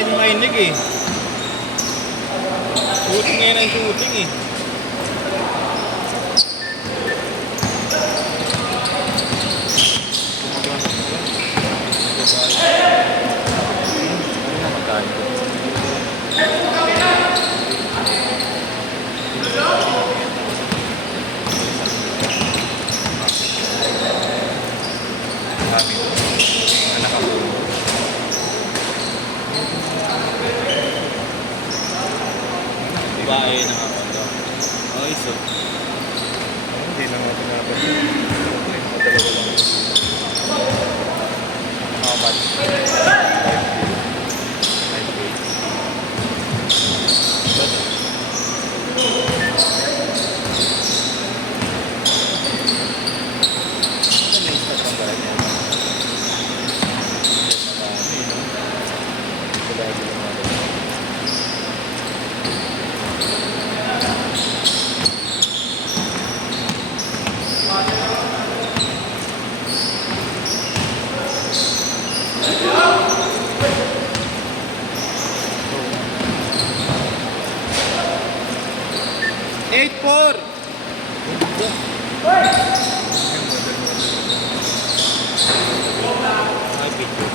yung mainig eh. Shooting ngayon ang shooting eh. Bae na nga kondo. Okay, so. Hindi na nga pinapansin. Madalawa lang. How much? 8-4! Ay, picture.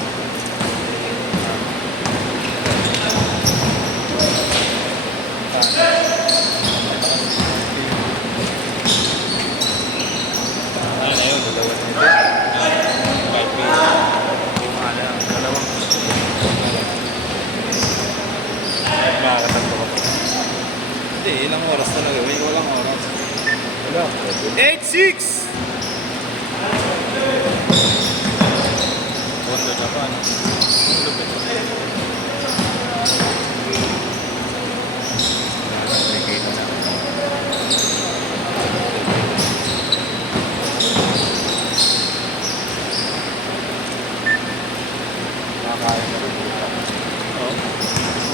Ano na yun? Dalawa na ito. 5 Lima na. Dalawang. Makakatanto ka pa. Hindi, ilang oras talaga. Walang oras. Wala. 8-6! Kondo na pa, ano? Lupit. Bigay na lang. Nakakaya na rin dito.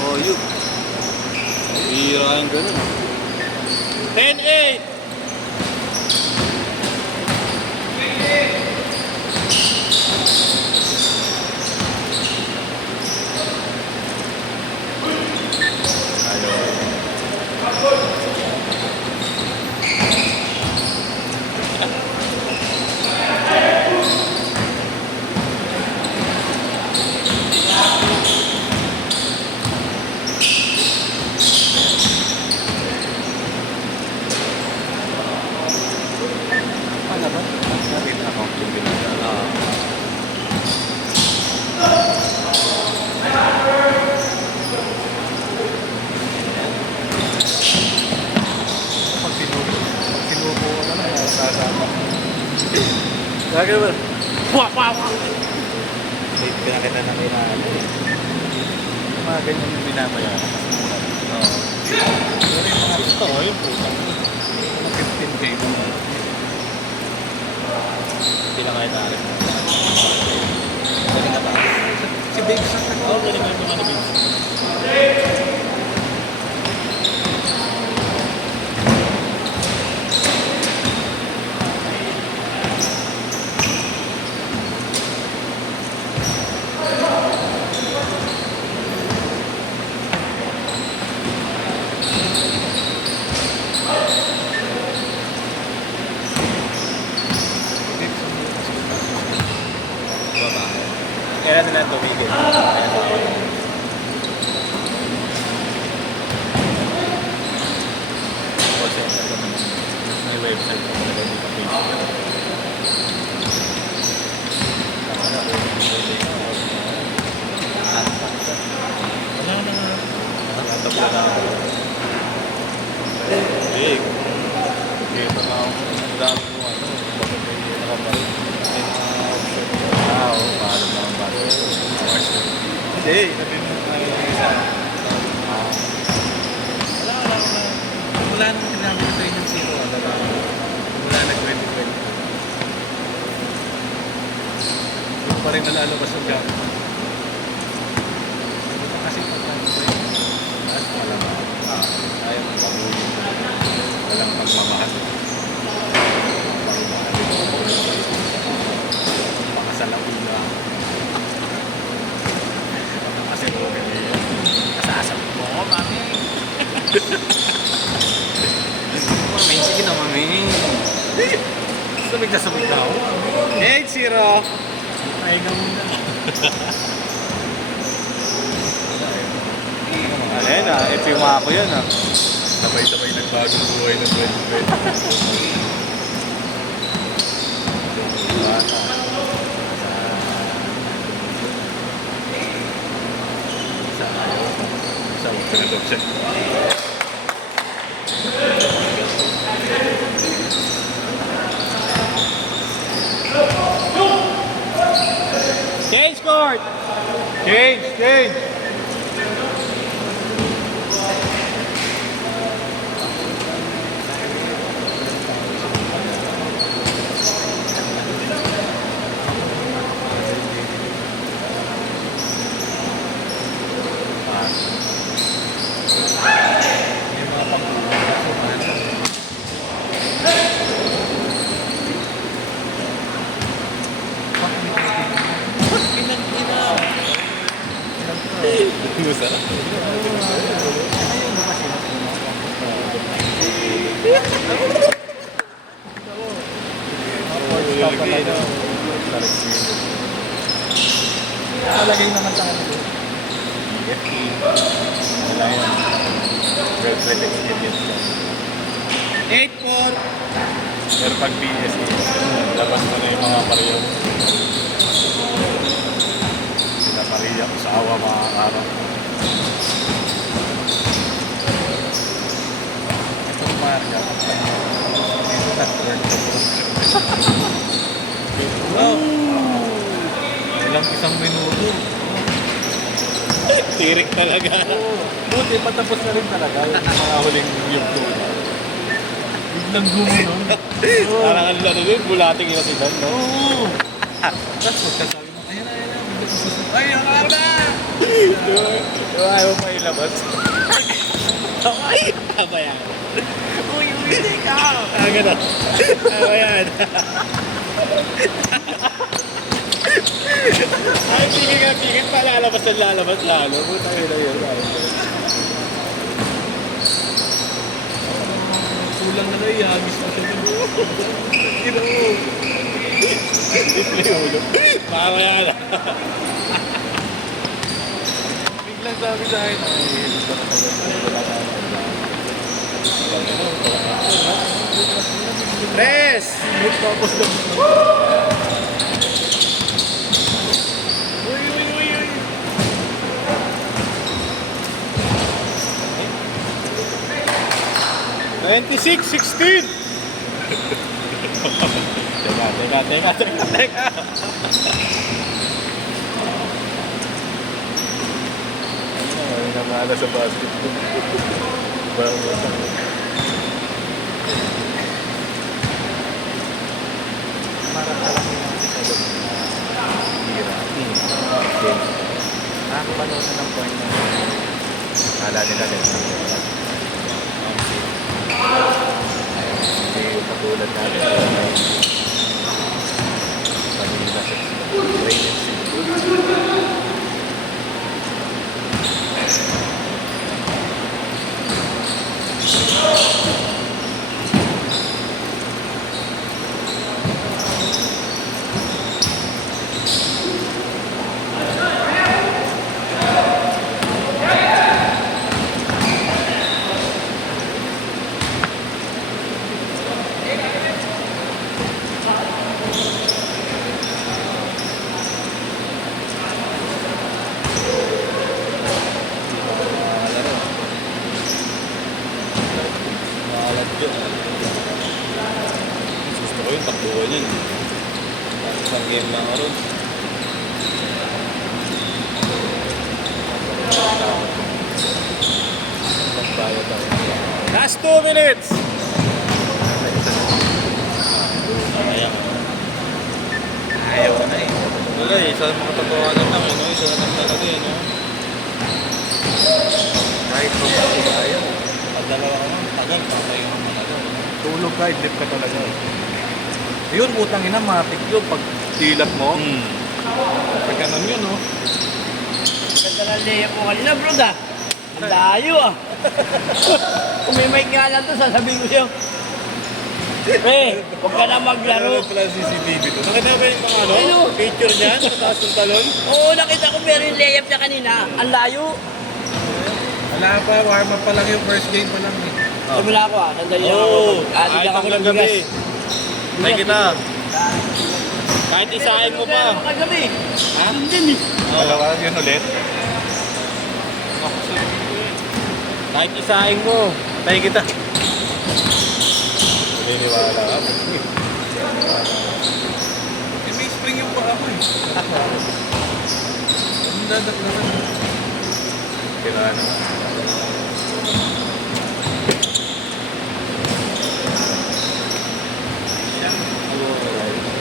Oh, yun. Hira yung ganun. 10-8! Ano ba? Natin account yung ginagala. Pag sinubo ko na lang, sasama. Lagi ba? Wait, pinakita na kayo na ano eh. Mga ganyan yung binabayaran. Oo. Gusto ko yung putang. 15K mo na. Hindi lang kayo narin. Galing na ba? Si Babe sa Oo, galing nga yung mga nabing. Baba. Kaya natin lang tumigil. Ayan, bawal. Call center ko naman. May website ko talaga dito page. Wala ko yung pwede na. Wala na nga. Nakatabla na ako. Eh, okay pa na ako. Ang dami mo ano. Bakit may nakabalik? May na-option. Oo, paalam na ang bago. Hours na. Hindi, sabi mo yung isa. Wala nang ginamit ko yung zero. Wala na 2020. Hindi pa rin nalalabas yung gamit. Kasi pagkano ko yun. At walang ayaw mong pabulin. Walang pagmamahal. Makasalauna. Kasi okay. Ayan ah, ipima ko yan ah. Sabay-sabay nagbagong buhay ng 2020. Bata. Isa ayaw. Isa huwag ka na daw siya. Change court! Change! May mga pagkukuhan. Masarap. Nalagay naman sa kanila. EFT. Wala yun. Well experience lang. 8-4. Pero pag PSE, labas mo na yung mga pariyaw. Pinapariya ko sa awa mga araw. Itong marka. Ilang isang minuto. Tirik talaga. Buti, patapos na rin talaga yung mga huling yugto. Biglang gumunon. Parang ang laro din, bulating yun si Dan, no? Oo. Tapos magkasabi mo, ayan na, biglang susunod. Ay, ang araw na! Yung ayaw mo ilabas. Ay! Tama yan. Uy, hindi ka! Ah, gano'n. Tama yan. Ay, pigil pa lalabas na lalabas lalo. Puta yun na yun. Kulang na lang, ihagis mo siya. Display ulo. Tama yan. Biglang sabi sa akin, ay, gusto ko Tres! Tapos na. Uy! 26-16! Teka. Ay, namala sa basketball. Nakakapanood na ng point na. Kala nila din. Hindi katulad natin. Kanina sa rated season. Gusto ko yung takbuhan yun. Isang game lang ako ron. Magbayad ako. Last 2 minutes! Ayan. Ayaw na eh. Wala eh, sa mga tatawanan lang eh, no? Isa na lang talaga eh, no? Kahit pa ba ayaw. Pag dalawa ka lang, tagal, patayo ka talaga. Tulog ka, idlip ka talaga. Yun, putang ina, matik yun. Pag tilat mo, pag ganun yun, no? Ganda ng leya ko kanina, bro, ah. Ang layo, ah. Kung may mic nga lang to, sasabihin ko sa'yo. Pre, huwag ka na maglaro. Ano pala CCTV to? Nakita ba yung mga ano? Ano? Picture niya? Sa taas ng talon? Oo, nakita ko pero yung layup niya kanina. Ang layo. Wala pa, warm up pa lang yung first game pa lang eh. Tumula ako ah. Sandali lang ako. Oo, Ati kahit lang ako hanggang ng bigas. gabi. Tay kita. Kahit isahin mo pa. Kagabi. Ha? Hindi. Dalawa yun ulit? Kahit isahin mo. Tay kita. Naniniwala ka. Eh, may spring yung paa ko eh. Ang dadak naman. Kailangan naman.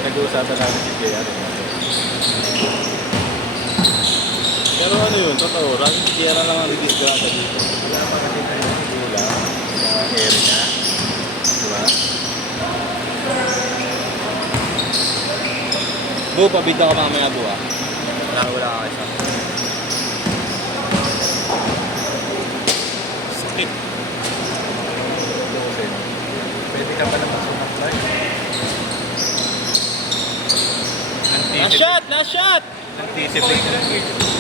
Nag-uusapan namin si JR. Pero ano yun, totoo. Raming si JR lang ang nag-isgrasa dito. Wala pa kasi tayo sa gula sa area. Diba? Bu, pabigyan ka mamaya, Bu, ah. Wala ka isa. Sakit. Pwede ka pala mag-sumaklay. Last shot! Last shot! Anticipate.